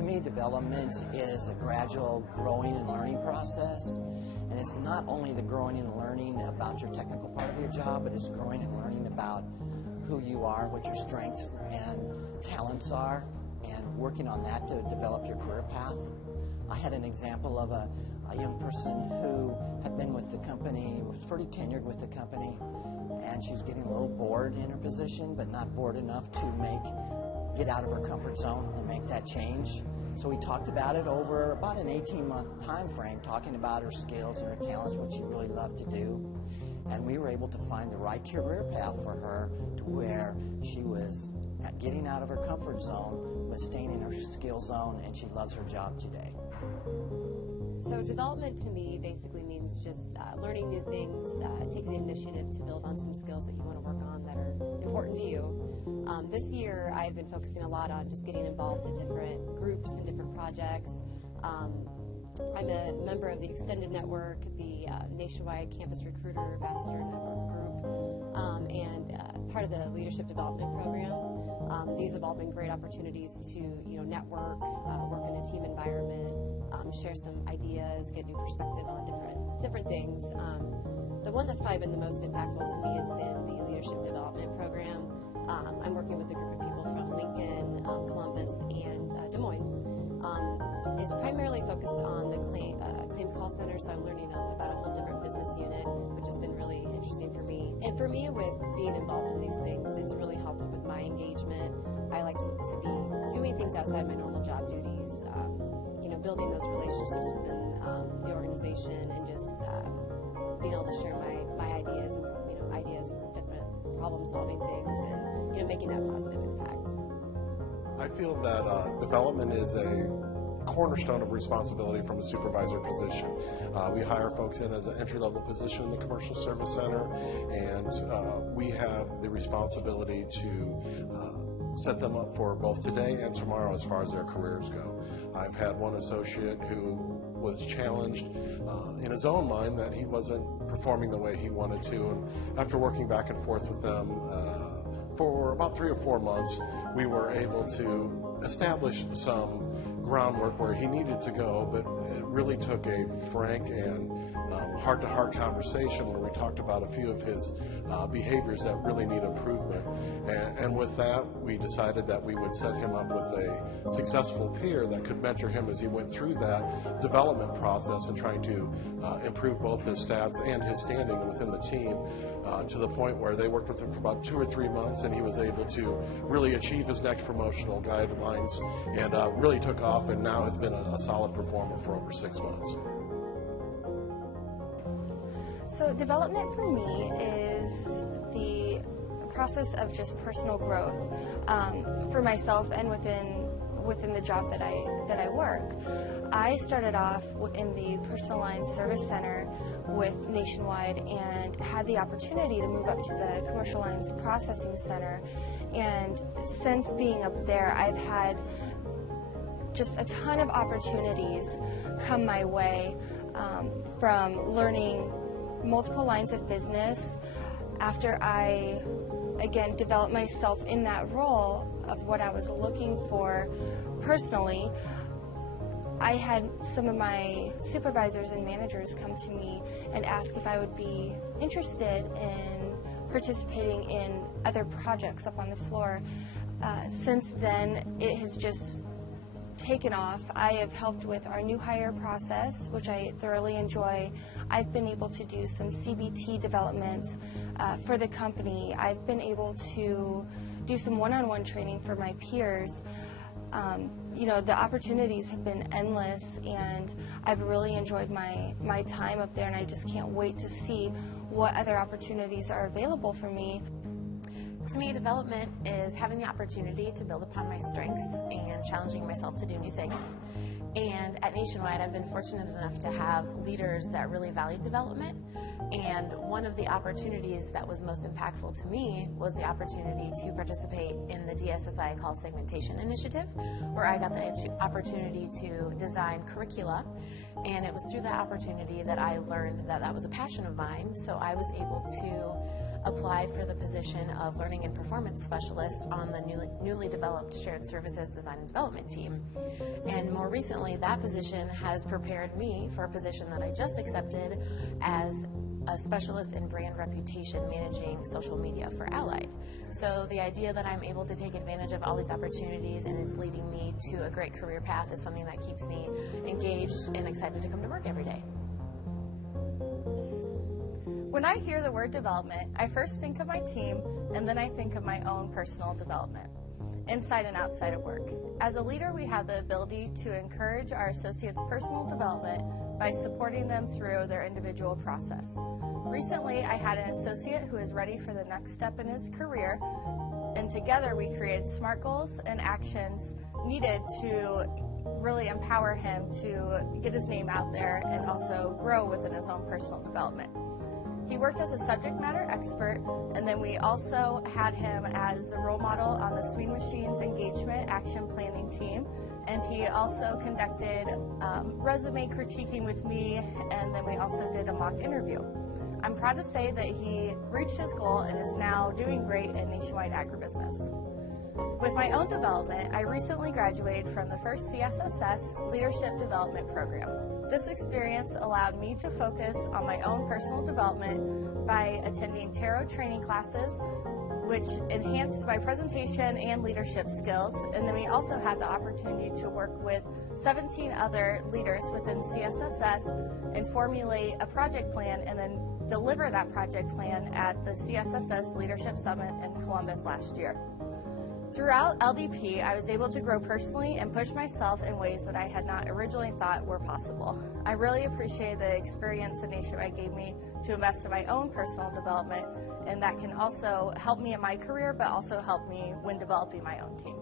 To me, development is a gradual growing and learning process. And it's not only the growing and learning about your technical part of your job, but it's growing and learning about who you are, what your strengths and talents are, and working on that to develop your career path. I had an example of a young person who had been with the company, was pretty tenured with the company, and she's getting a little bored in her position, but not bored enough to get out of her comfort zone and make that change. So we talked about it over about an 18-month time frame, talking about her skills and her talents, what she really loved to do. And we were able to find the right career path for her to where she was getting out of her comfort zone, but staying in her skill zone, and she loves her job today. So development to me basically means just learning new things, taking the initiative to build on some skills that you want to work on that are important to you. This year I've been focusing a lot on just getting involved in different groups and different projects. I'm a member of the Extended Network, the Nationwide Campus Recruiter Ambassador Network group, and part of the Leadership Development Program. These have all been great opportunities to network, work in a team environment, share some ideas, get new perspective on different things. The one that's probably been the most impactful to me has been the Leadership Development Program. I'm working with a group of people from Lincoln, Columbus, and Des Moines. It's primarily focused on the claims call center, so I'm learning about a whole different business unit, which has been really interesting for me. And for me, with being involved in these things, it's really helped with my engagement. I like to be doing things outside my normal job duties, building those relationships within the organization, and just being able to share my ideas and ideas for different problem-solving things, and making that positive impact. I feel that development is a cornerstone of responsibility from a supervisor position. We hire folks in as an entry-level position in the Commercial Service Center, and we have the responsibility to set them up for both today and tomorrow as far as their careers go. I've had one associate who was challenged in his own mind that he wasn't performing the way he wanted to, and after working back and forth with them for about 3 or 4 months, we were able to establish some groundwork where he needed to go, but it really took a frank and heart-to-heart conversation where we talked about a few of his behaviors that really need improvement. And with that, we decided that we would set him up with a successful peer that could mentor him as he went through that development process and trying to improve both his stats and his standing within the team, to the point where they worked with him for about 2 or 3 months, and he was able to really achieve his next promotional guidelines, and really took off, and now has been a solid performer for over 6 months. So development for me is the process of just personal growth for myself and within the job that I work. I started off in the Personal Lines Service Center with Nationwide and had the opportunity to move up to the Commercial Lines Processing Center. And since being up there, I've had just a ton of opportunities come my way, from learning multiple lines of business. After I, again, developed myself in that role of what I was looking for personally, I had some of my supervisors and managers come to me and ask if I would be interested in participating in other projects up on the floor. Since then, it has just taken off. I have helped with our new hire process, which I thoroughly enjoy. I've been able to do some CBT development for the company. I've been able to do some one-on-one training for my peers. The opportunities have been endless, and I've really enjoyed my time up there, and I just can't wait to see what other opportunities are available for me. To me, development is having the opportunity to build upon my strengths and challenging myself to do new things. And at Nationwide, I've been fortunate enough to have leaders that really valued development. And one of the opportunities that was most impactful to me was the opportunity to participate in the DSSI Call Segmentation Initiative, where I got the opportunity to design curricula. And it was through that opportunity that I learned that that was a passion of mine. So I was able to apply for the position of Learning and Performance Specialist on the newly developed Shared Services Design and Development team. And more recently, that position has prepared me for a position that I just accepted as a specialist in brand reputation managing social media for Allied. So the idea that I'm able to take advantage of all these opportunities and it's leading me to a great career path is something that keeps me engaged and excited to come to work every day. When I hear the word development, I first think of my team and then I think of my own personal development, inside and outside of work. As a leader, we have the ability to encourage our associates' personal development by supporting them through their individual process. Recently, I had an associate who is ready for the next step in his career, and together we created SMART goals and actions needed to really empower him to get his name out there and also grow within his own personal development. He worked as a subject matter expert, and then we also had him as the role model on the Swing Machines Engagement Action Planning team, and he also conducted resume critiquing with me, and then we also did a mock interview. I'm proud to say that he reached his goal and is now doing great in Nationwide Agribusiness. With my own development, I recently graduated from the first CSSS Leadership Development Program. This experience allowed me to focus on my own personal development by attending tarot training classes, which enhanced my presentation and leadership skills. And then we also had the opportunity to work with 17 other leaders within CSSS and formulate a project plan and then deliver that project plan at the CSSS Leadership Summit in Columbus last year. Throughout LDP, I was able to grow personally and push myself in ways that I had not originally thought were possible. I really appreciate the experience that Nationwide gave me to invest in my own personal development, and that can also help me in my career, but also help me when developing my own team.